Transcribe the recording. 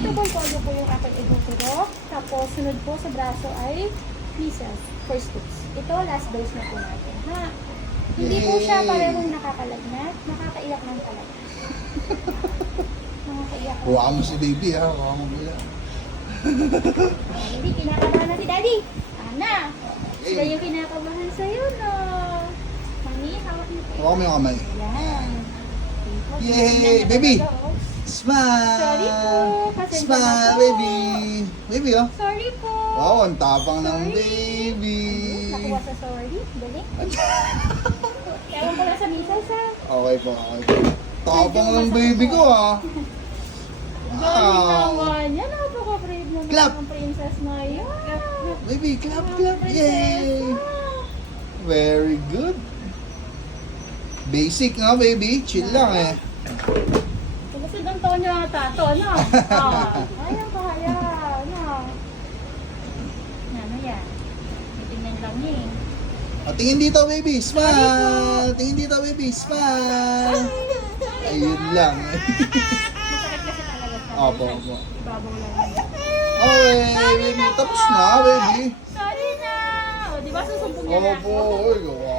injectable polio po yung aking ituturo. Tapos, sunod po sa braso ay measles, first dose. Ito, last dose na po natin, ha? Hindi po siya parehong nakakalagnat, nakakaiyak lang talaga. Nakakaiyak lang. Huwag mo si baby ha. Huwag mo nila. Hindi, kinakabahan na si Daddy. Ana, sila Okay. yung kinakabahan sa'yo, no? Mami, hawak niyo po. Huwag mo yung kamay. Yan. Yay, baby. Smile! Sorry po, pasensya na Smile, po. baby! Baby, oh. Sorry po. Wow, ang tapang ng Sorry. baby! Nakuha sa sorry. Galing. Ewan ko lang sa measles, ha? Okay po, okay po. Tapang ng baby ko, ah. Galing Wow! naman. Yan, napaka-brave naman Clap. ng princess na yan. Baby, clap, Mga clap! Yay! prinsesa. Very good. Basic nga, baby. Chill lang, eh. Gusto ng Tonyo ata. To, no? Kaya, kaya. No? Ano yan? Titingnan lang niya eh. O, tingin dito, baby. Smile! Tingin dito, baby. Smile! Ayun lang. Masakit kasi talaga sa Opo, opo. ibabaw lang niya. Okay, baby. Tapos na, baby. Sorry na! O, di ba susumpong niya na Opo, ako? oy, gawa